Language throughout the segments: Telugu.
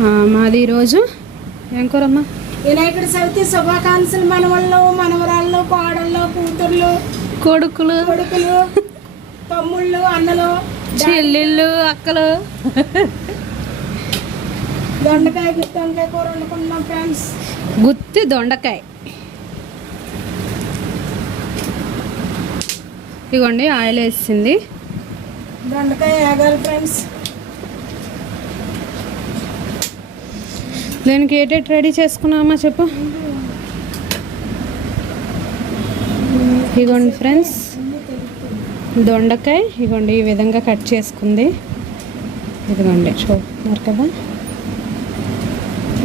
మాది ఈరోజు ఏం కూరమ్మా వినాయకుడి చవితి శుభాకాంక్షలు మనవళ్ళు మనవరాళ్ళు కోడళ్ళు కూతుర్లు కొడుకులు కొడుకులు తమ్ముళ్ళు అన్నలు చెల్లెళ్ళు అక్కలు. దొండకాయ గుత్తొంకాయ కూర వండుకుంటున్నాం ఫ్రెండ్స్. గుత్తి దొండకాయ. ఇగోండి ఆయిల్ వేసింది. దొండకాయ వేగాలి ఫ్రెండ్స్. దీనికి డేట్ రెడీ చేసుకున్నామా చెప్పు? ఇగోండి ఫ్రెండ్స్ దొండకాయ ఇగోండి ఈ విధంగా కట్ చేసుకుంది. ఇదిగోండి చూస్తున్నారు కదా?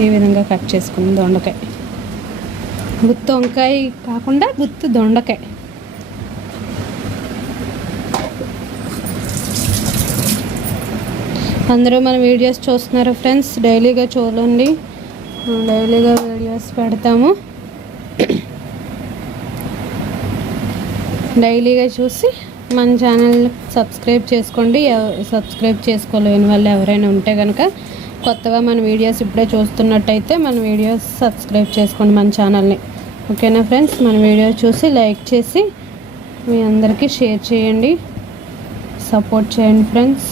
ఈ విధంగా కట్ చేసుకుంది దొండకాయ. గుత్తి వంకాయ కాకుండా గుత్తు దొండకాయ. అందరూ మన వీడియోస్ చూస్తున్నారు ఫ్రెండ్స్? డైలీగా చూడండి. డైలీగా వీడియోస్ పెడతాము. డైలీగా చూసి మన ఛానల్ సబ్స్క్రైబ్ చేసుకోండి. సబ్స్క్రైబ్ చేసుకోలేని వాళ్ళు ఎవరైనా ఉంటే కనుక కొత్తగా మన వీడియోస్ ఇప్పుడే చూస్తున్నట్టయితే మన వీడియోస్ సబ్స్క్రైబ్ చేసుకోండి మన ఛానల్ని. ఓకేనా ఫ్రెండ్స్? మన వీడియో చూసి లైక్ చేసి మీ అందరికీ షేర్ చేయండి. సపోర్ట్ చేయండి ఫ్రెండ్స్.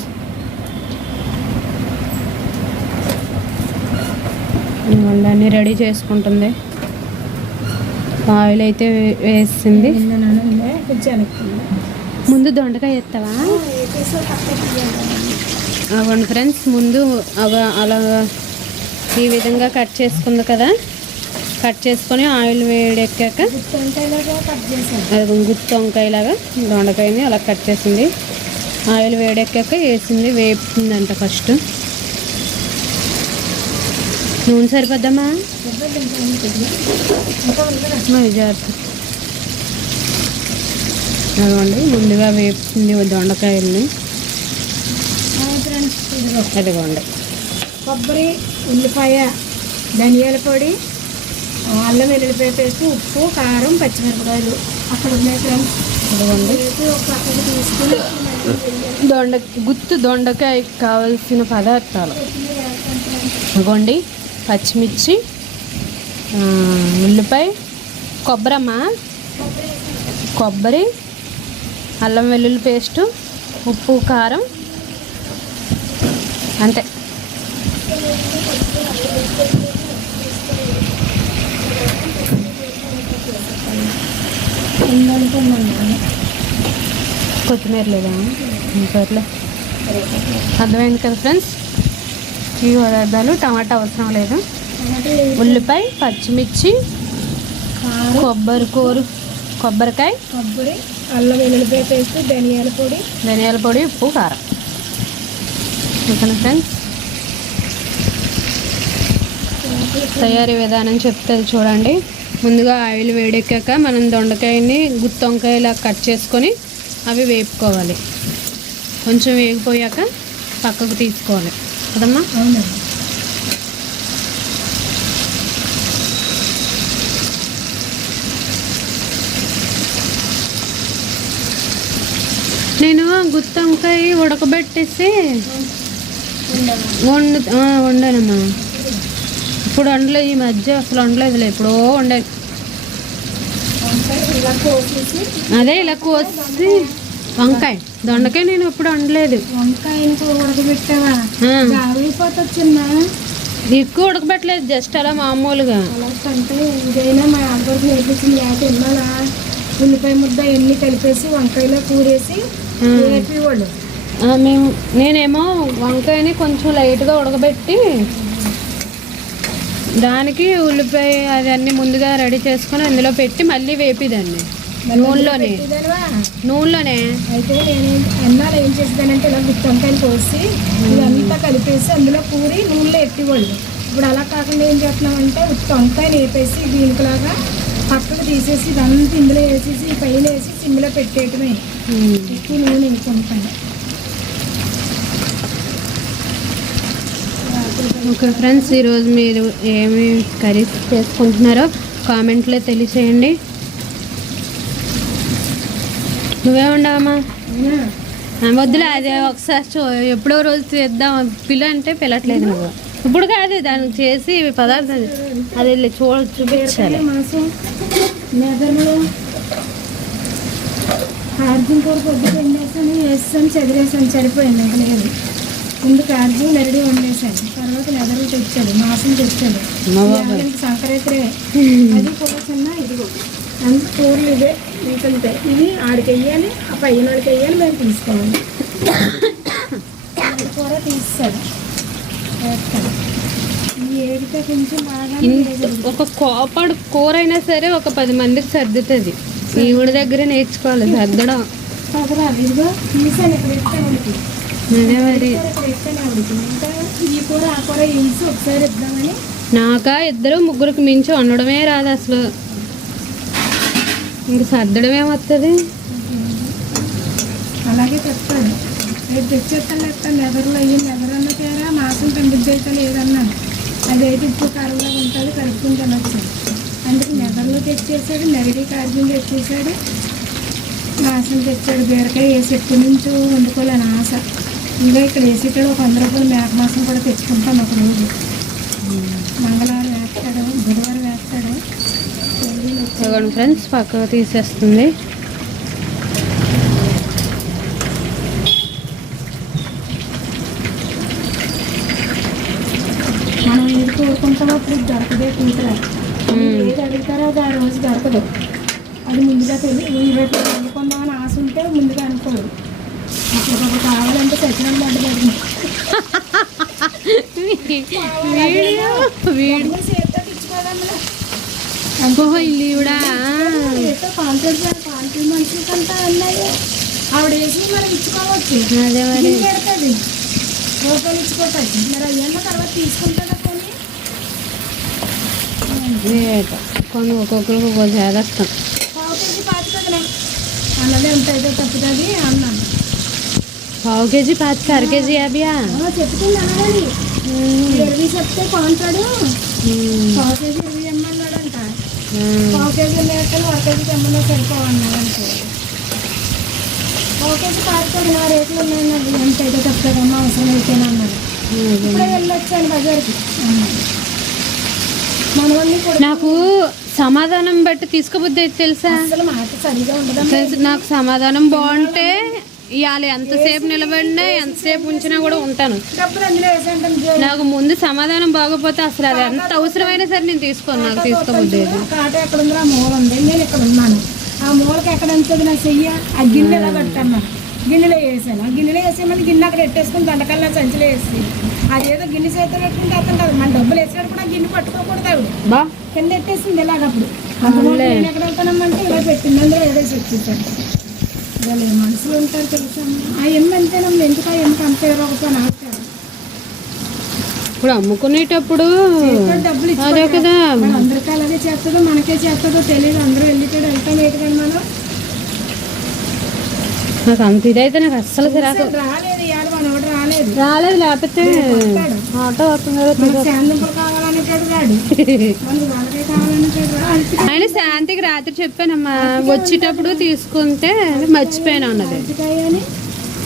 ఇవ్వండి అన్నీ రెడీ చేసుకుంటుంది. ఆయిల్ అయితే వేసింది. ముందు దొండకాయ ఎత్తావా? వేసేసి అవ్వండి ఫ్రెండ్స్ ముందు అవ అలా ఈ విధంగా కట్ చేసుకుంది కదా. కట్ చేసుకొని ఆయిల్ వేడెక్కాక గుత్తొంకాయలాగా అది గుత్తి వంకాయలాగా దొండకాయని అలా కట్ చేసింది. ఆయిల్ వేడెక్కాక వేసింది వేపుతుందంట ఫస్ట్. నూనె సరిపోద్దమ్మా? జాగ్రత్త అదిగోండి ముందుగా వేపుతుంది దొండకాయల్ని. అదిగోండి. కొబ్బరి ఉల్లిపాయ ధనియాల పొడి అల్లం వెల్లుల్లిపాయ పేస్ట్ ఉప్పు కారం పచ్చిమిరపకాయలు. అక్కడ ఉన్నాయి ఫ్రెండ్స్. అదిగోండి. తీసుకుని దొండ గుత్తు దొండకాయ కావలసిన పదార్థాలు. అదిగోండి. పచ్చిమిర్చి ఉల్లిపాయ కొబ్బరమ్మా కొబ్బరి అల్లం వెల్లుల్లి పేస్టు ఉప్పు కారం. అంతే. కొత్తిమీర లేదా? సర్లే అర్థమైంది కదా ఫ్రెండ్స్? ఈ పదార్థాలు టమాటా అవసరం లేదు. ఉల్లిపాయ పచ్చిమిర్చి కొబ్బరి కూర కొబ్బరికాయ కొబ్బరి అల్లం వెల్లుల్లిపాయ పేస్ట్ ధనియాల పొడి. ధనియాల పొడి ఉప్పు కారం. ఓకేనా ఫ్రెండ్స్? తయారీ విధానం చెప్తుంది చూడండి. ముందుగా ఆయిల్ వేడెక్కాక మనం దొండకాయని గుత్తి వంకాయలా కట్ చేసుకొని అవి వేపుకోవాలి. కొంచెం వేగిపోయాక పక్కకు తీసుకోవాలి. కదమ్మా? అవునండి నేను గుత్తి వంకాయ ఉడకబెట్టేసి వండు వండానమ్మా. ఇప్పుడు వండలేదు ఈ మధ్య అసలు వండలేదులే ఎప్పుడో వండాను. అదే ఇలా కోసి వంకాయ. దొండకాయ నేను ఎప్పుడు వండలేదు. వంకాయ ఉడకబెట్టావా? చిన్న ఎక్కువ ఉడకబెట్టలేదు జస్ట్ అలా మామూలుగా. అంటే ఇదైనా మా నేర్పించింది ఉల్లిపాయ ముద్ద ఎన్ని కలిపేసి వంకాయలో కూరేసి మేము నేనేమో వంకాయని కొంచెం లైట్గా ఉడకబెట్టి దానికి ఉల్లిపాయ అది అన్ని ముందుగా రెడీ చేసుకొని అందులో పెట్టి మళ్ళీ వేపిదాన్ని. నూనెలోనే. నూనెలోనే. అయితే నేను ఎన్నాళ్ళు ఏం చేసేదానంటే ఇలా గుత్తి వంకాయలు కోసి ఇదంతా కలిపేసి అందులో కూరి నూనెలో ఎట్టేవాళ్ళు ఇప్పుడు అలా కాకుండా ఏం చేస్తున్నామంటే ఉత్తి వంకాయలు వేపేసి దీనికిలాగా పక్కకు తీసేసి ఇదంతా ఇందులో వేసేసి పైన వేసి సిమ్లో పెట్టేయటమే. ఎక్కువ నూనె వేసుకుంటాను ఓకే ఫ్రెండ్స్ ఈరోజు మీరు ఏమి కర్రీస్ చేసుకుంటున్నారో కామెంట్లో తెలియచేయండి. నువ్వే ఉండవమ్మా వద్దులే అదే ఒకసారి చూ ఎప్పుడో రోజు చేద్దాం. పిల్ల అంటే పిల్లట్లేదు నువ్వు. ఇప్పుడు కాదు దానికి చేసి పదార్థం అది వెళ్ళి చూడ చూపించాలి. కార్జున్ కూర పొద్దుకు వండేసాను వేసాను చదివేసాను సరిపోయింది ఇంకా లేదు. ముందు కార్జున్ నెరడి వండేసాను. తర్వాత మెదడులు తెచ్చాడు మాంసం తెచ్చాడు సంక్రాంతి అది కూడా చిన్న ఇదిగో. అంత కూరలు ఇవే. ఇంకంతే ఇవి ఆడికి వెయ్యాలి ఆ పైన వాడికి వెయ్యాలి మేము తీసుకోవాలి. కూర తీస్తాడు ఒక కోపడు కూర అయినా సరే ఒక పది మందికి సర్దుతుంది. ఈవిడ దగ్గర నేర్చుకోవాలి సర్దడం. అదే మరి నాకా ఇద్దరు ముగ్గురికి మించి వండడమే రాదు అసలు. ఇంక సర్దడం ఏమొస్తుంది అలాగే చెప్తాను. రేపు తెచ్చేస్తాను చెప్తాను నెదర్లో అయ్యి నెదరన్న తేరా మాసం పంపించి లేదన్నాను అది అదైతే ఇప్పుడు కారంలాగా ఉంటుంది కలుపుకుని తినొచ్చు. అందుకే నెదర్లో తెచ్చేసాడు నెరడి కార్జున్ తెచ్చేసాడు. మాసం తెచ్చాడు బీరకాయ వేసి ఎప్పటి నుంచో వండుకోలేని ఆశ. ఇంకా ఇక్కడ వేసేటాడు ఒక వంద రూపాయలు మేక మాసం కూడా తెచ్చుకుంటాను ఒక రోజు. మంగళవారం ఇదిగోండి ఫ్రెండ్స్ పక్కకు తీసేస్తుంది. మనం ఏది కోరుకుంటామో అప్పుడు ఇది దొరకదే కూతురా ఏది అడుగుతారో అది ఆ రోజు దొరకదు. అది ముందుగా తెలియదు. ఈరోజు వండుకుందామని ఆశ ఉంటే ముందుగా అప్పుడు కావాలంటే సచిన వీడియో వీడియో. ఓహో ఇల్లు అన్నాయి ఆవిడ వేసి మనం ఇచ్చుకోవచ్చు అదే మరి. పెడుతుంది రూపాయలు ఇచ్చుకోవచ్చు మరి అయ్యన్న తర్వాత తీసుకుంటుందా. కొన్ని ఒక్కొక్కరికి ఒక్కో చేదస్తాం పావు కేజీ పాతికదలే అన్నదే ఉంటాయిదో తప్పుతుంది అన్నాను పావు కేజీ పాతిక అర కేజీ యాభైయా అన్నదని ఇరవై చెప్తే కొంటాడు. పావు కేజీ పావు కేజీ కేజీ పావు కేజీ నా రేట్లు ఉన్నాయన్నది ఎంతైతే తప్పుతుందమ్మా అవసరం అయితేనన్నాడు ఇప్పుడే వెళ్ళొచ్చాను బజార్కి. అన్నాడు మనవల్ని కూడా నాకు సమాధానం బట్టి తీసుకోబుద్ది అయితే తెలుసా? అసలు మాట సరిగా ఉండదమ్మా తెలుసు, నాకు సమాధానం బాగుంటే ఇవాళ ఎంతసేపు నిలబడినా ఎంతసేపు ఉంచినా కూడా ఉంటాను. అందులో నాకు ముందు సమాధానం బాగోపోతే అసలు అది ఎంత అవసరమైనా సరే నేను తీసుకోను. నాకు తీసుకోబుద్ది కాట ఎక్కడ ఉందో ఆ మూల ఉంది. నేను ఇక్కడ ఉన్నాను. ఆ మూలకి ఎక్కడ ఉంటుంది నా చెయ్య? ఆ గిన్నె ఎలా పెట్టాను గిన్నెలో వేసాను. ఆ గిన్నెలో వేసేమని గిన్నె అక్కడ పెట్టేసుకుని దండకల్లా సంచిలో వేసి. అదేదో గిన్నె చేతితో పెట్టుకుంటే అర్థం కాదు. మన డబ్బులు వేసాడు కూడా ఆ గిన్నె పట్టుకోకూడదు ఆవిడ. బా. కింద పెట్టేసింది ఇలాగప్పుడు నేను ఎక్కడ వెళ్తానమ్మంటే ఇలా పెట్టింది. అందులో వేడేసి వచ్చేసాడు వాళ్ళు ఏ మనుషులు ఉంటారు తెలుసా? ఆ ఎమ్మ అంతేనమ్మా ఎందుకు ఆ ఎమ్మకి అంత ఇవ్వకపోతే నాకు. ఇప్పుడు అమ్ముకునేటప్పుడు డబ్బులు అదే కదా. మన అందరికీ అలాగే చేస్తుందో మనకే చేస్తుందో తెలియదు. అందరూ వెళ్ళిపోయాడు వెళ్తాం ఏంటి కానీ మనం? నాకు అంత ఇదైతే నాకు అస్సలు రాలేదు రాలేదు. రాలేదు లేకపోతే. ఆటో వస్తుందో ఆయన శాంతికి రాత్రి చెప్పానమ్మా వచ్చేటప్పుడు తీసుకుంటే మర్చిపోయాను అన్నది.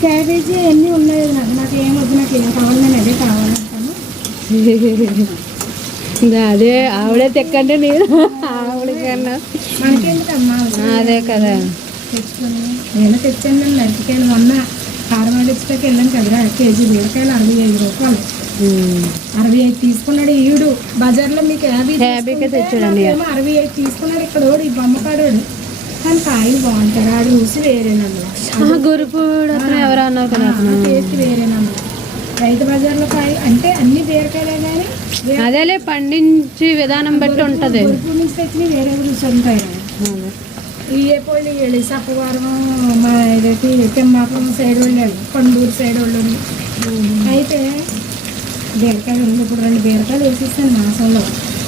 క్యాబేజీ అన్నీ ఉన్నాయి నాకు ఏం వద్దు నాకు ఏం కావాలి నేను అదే కావాలంటాను. అదే ఆవిడే తెక్కంటే నేను మనకెందుకమ్మా? అదే కదా. నేను తెచ్చాను నేను అరటికాయలు మొన్న కారం తెచ్చుకోకి వెళ్ళాను కదరా కేజీ బీరకాయలు అరవై ఐదు రూపాయలు. అరవై ఐదు తీసుకున్నాడు ఈడు. బజార్లో మీకు యాభై యాభైకే తెచ్చాడు అరవై ఐదు తీసుకున్నాడు. ఇక్కడ ఈ బొమ్మకాడోడు కానీ కాయలు బాగుంటారు ఆడు రుచి వేరేనమ్మా. గురుపుడు అతను ఎవరో అన్నారు కదా టేస్ట్ వేరేనమ్మా. రైతు బజార్లో కాయ అంటే అన్ని బీరకాయలే కానీ అదేలే పండించి విధానం బట్టి ఉంటది. గురుపు నుంచి తెచ్చినవి వేరే రుచి ఉంటాయి ఏ పోయి వెళ్ళి సప్పవరం మా ఇదైతే తిమ్మాపురం సైడ్ వెళ్ళాడు కొండూరు సైడ్ వాళ్ళు అయితే బీరకాయలు ఉంది ఇప్పుడు రెండు బీరకాయలు వేసేసాను మాసంలో.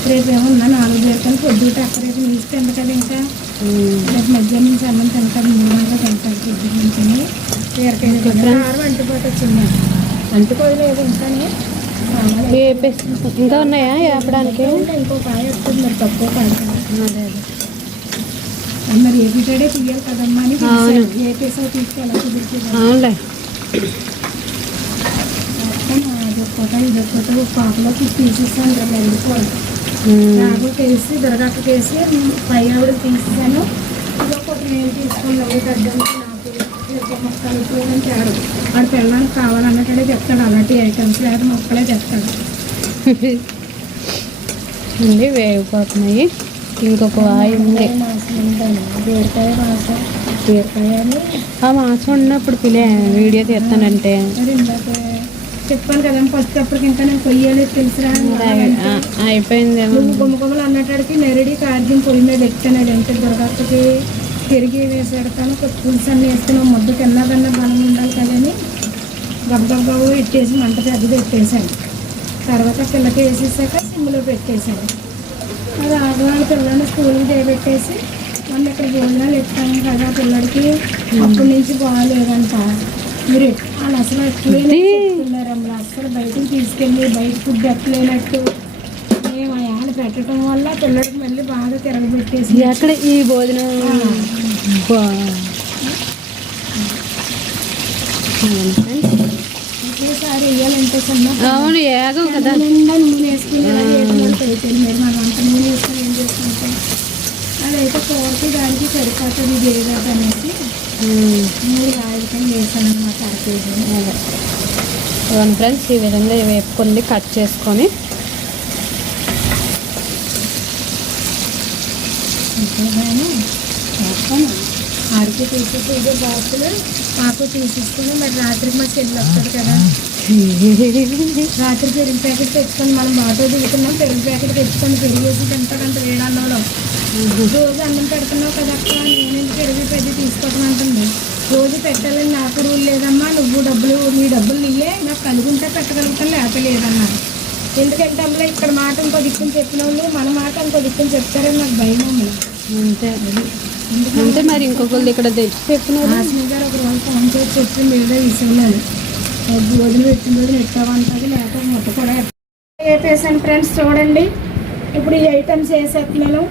రేపు ఏమన్నా నాలుగు బీరకాయలు పొద్దుట అక్కడ రేపు నీసి తింట కదా ఇంకా. రేపు మధ్యాహ్నం నుంచి అన్నం తింటారు మూడు గంటలకు తింటారు పొద్దు నుంచి. బీరకాయలు కారం వచ్చింది. కావాలి. వేపేసి ఇంకా ఉన్నాయా వేపడానికి? ఇంకా ఇంకో కాయ వస్తుంది మరి తక్కువ కాయ. అదే మరి ఏపీటాడే తీయాలి కదమ్మా అని అవును. ఏపీసో తీసుకెళ్ళి కుదిరితే అవునులే. తీసేసాను రెండు. నాకు పై ఆవిడ తీసేసాను. నేను తీసుకున్నాను పెద్దానికి నాకు ఇదొక మొక్కలు ఇప్పుడు తేడు. వాడు పిల్లడానికి చెప్తాడు. అలాంటి ఐటమ్స్ లేదా మొక్కలే చెప్తాడు. ఉంది వేగిపోతున్నాయి. ఇంకొక వాయి ఉంది. బీరకాయ మాసం. బీరకాయ ఉన్నప్పుడు పిలే వీడియో తీస్తానంటే. చెప్పాను కదా ఫస్ట్ అప్పటికి ఇంకా నేను కొయ్యాలి తెలుసురా ఆ, అయిపోయిందేమో నువ్వు గుమ్మలు అన్నటాడికి నెరడి కార్యం పొయ్యి మీద ఎక్కాను ఎంత దొరకకి పెరిగి వేసి పెడతాను కొంచెం పులుసు అన్నీ వేస్తాను ముద్ద తిన్నదన్న బలం ఉండాలి కదని గబ్బగబ్బు ఇట్టేసి మంట పెద్దది పెట్టేశాను. తర్వాత పిల్లకి వేసేసాక సిమ్లో పెట్టేశాను. అది ఆడవాళ్ళ పిల్లల్ని స్కూల్కి చేయబెట్టేసి మొన్న ఇక్కడ భోజనాలు ఎత్తాను కదా పిల్లడికి అప్పటి నుంచి బాగాలేదంట. మీరు వాళ్ళు అసలు ఎట్లయినా చెప్తున్నారు అమ్మలు అసలు బయటకు తీసుకెళ్ళి బయట ఫుడ్ ఎట్లయినట్టు మేము ఆ యాడ పెట్టడం వల్ల పిల్లడికి మళ్ళీ బాగా తిరగబెట్టేసి ఎక్కడ ఈ భోజనం. ఒకేసారి వేయాలంటే అవును ఏగవు కదా. నిండా నూనె వేసుకుని అయిపోయింది మీరు మనం అంత నూనె వేసుకుని ఏం చేసుకుంటాం అదైతే కూరకి దానికి సరిపోతుంది వేయలేదు అనేసి ఉమ్. ఫ్రెండ్స్ ఈ విధంగా వేపుకుంది కట్ చేసుకొని. చేస్తాను ఆడికి తీసేసి ఇదే బాక్సులు ఆకు తీసేసుకుని మరి రాత్రికి మా చెల్లి వస్తుంది కదా. రాత్రి పెరుగు ప్యాకెట్ తెచ్చుకొని మనం బాటో దిగుతున్నాం పెరుగు ప్యాకెట్ తెచ్చుకొని పెరుగు వేసి తింటాడంట రోజు అన్నం పెడుతున్నావు కదా అక్క నేను పెరుగు పెద్ద తీసుకోవటం అంటుంది. రోజు పెట్టాలని నాకు రూల్ లేదమ్మా నువ్వు డబ్బులు నీ డబ్బులు నీయే నాకు కలుగుంటే పెట్టగలుగుతాను లేకపోతే లేదన్నారు ఎందుకంటే అమ్మలో ఇక్కడ మాట ఇంకో దిక్కుని చెప్పిన వాళ్ళు మన మాట ఇంకో దిక్కుని చెప్తారని నాకు భయం అమ్మలో అంతే అంతే మరి ఇంకొకళ్ళు ఇక్కడ తెచ్చి చెప్పిన హాస్ని గారు ఒక రోజు ఫోన్ చేసి చెప్పి మీద విసిరినాను భోజనం పెట్టిన రోజు నెట్టామంటుంది లేకపోతే ముట్ట కూడా వేపేసాను ఫ్రెండ్స్ చూడండి. ఇప్పుడు ఈ ఐటమ్స్ వేసేస్తున్నాను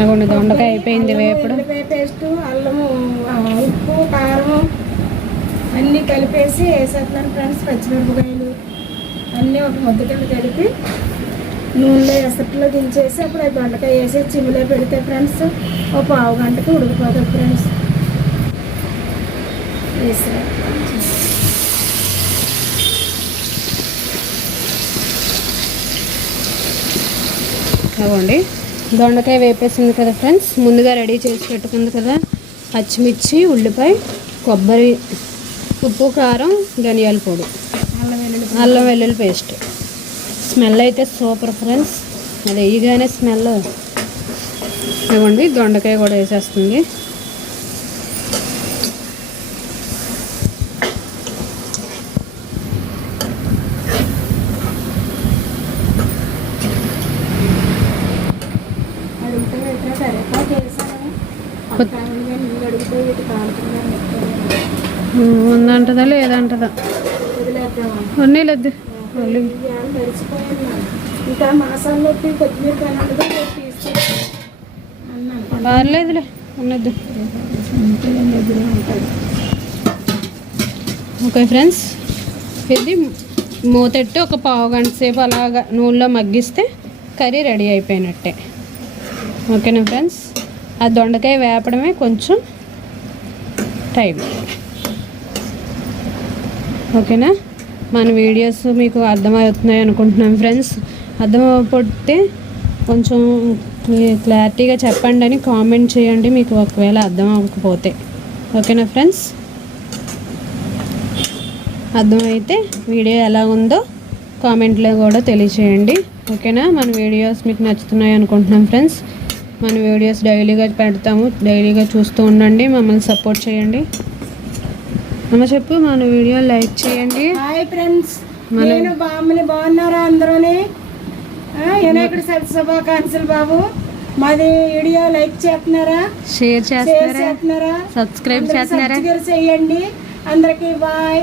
అగోండి దొండకాయ అయిపోయింది వేపుడు. పేస్ట్ అల్లము ఉప్పు కారం అన్నీ కలిపేసి వేసేస్తున్నాను ఫ్రెండ్స్ పచ్చిమిరపకాయలు అన్నీ ఒక ముద్ద కింద కలిపి నూనెలో ఎసట్లో దించేసి అప్పుడు అది దొండకాయ వేసి చిమ్మిలో పెడితే ఫ్రెండ్స్ ఒక పావు గంటకి ఉడికిపోతుంది ఫ్రెండ్స్. వేసి అవ్వండి దొండకాయ వేపేసింది కదా ఫ్రెండ్స్ ముందుగా రెడీ చేసి పెట్టుకుంది కదా పచ్చిమిర్చి ఉల్లిపాయ కొబ్బరి ఉప్పు కారం ధనియాల పొడి అల్లం వెల్లుల్లి పేస్ట్. స్మెల్ అయితే సూపర్ ఫ్రెండ్స్ అది వేయగానే స్మెల్. ఇవ్వండి దొండకాయ కూడా వేసేస్తుంది అడుగుతా పెట్టినా కరివేపాకు వేసాను పక్కన నీళ్ళు అడుగుతూ ఇటు కాలుతుందని ఉమ్, ఉందంటదా లేదంటదా వదిలేద్దామా అన్నీ లేదు మళ్ళీ ఇవాళ మరిచిపోయాను ఇంకా మాసాల్లో కొత్తిమీర ఉందంటదా లేదంటదా? అన్నాను పర్లేదులే ఉన్నది ఓకే ఫ్రెండ్స్ ఇది మూతెట్టి ఒక పావు గంట సేపు అలాగా నూనెలో మగ్గిస్తే కర్రీ రెడీ అయిపోయినట్టే. ఓకేనా ఫ్రెండ్స్? ఆ దొండకాయ వేపడమే కొంచెం టైం. ఓకేనా? మన వీడియోస్ మీకు అర్థమవుతున్నాయి అనుకుంటున్నాం ఫ్రెండ్స్. అర్థమైపోతే కొంచెం క్లారిటీగా చెప్పండి అని కామెంట్ చేయండి. మీకు ఒకవేళ అర్థం అవ్వకపోతే ఓకేనా ఫ్రెండ్స్? అర్థమైతే వీడియో ఎలా ఉందో కామెంట్లో కూడా తెలియచేయండి. ఓకేనా? మన వీడియోస్ మీకు నచ్చుతున్నాయి అనుకుంటున్నాం ఫ్రెండ్స్. మన వీడియోస్ డైలీగా పెడతాము. డైలీగా చూస్తూ ఉండండి. మమ్మల్ని సపోర్ట్ చేయండి. అమ్మ చెప్పు మన వీడియో లైక్ చేయండి. Hi friends. నేను బామ్మని బాగున్నారా అందరూని? వినాయకుడి శుభాకాంక్షలు బాబు. మాది వీడియో లైక్ చేస్తున్నారా? షేర్ చేస్తున్నారా? సబ్స్క్రైబ్ చేస్తున్నారా? చేయండి. అందరికీ బాయ్.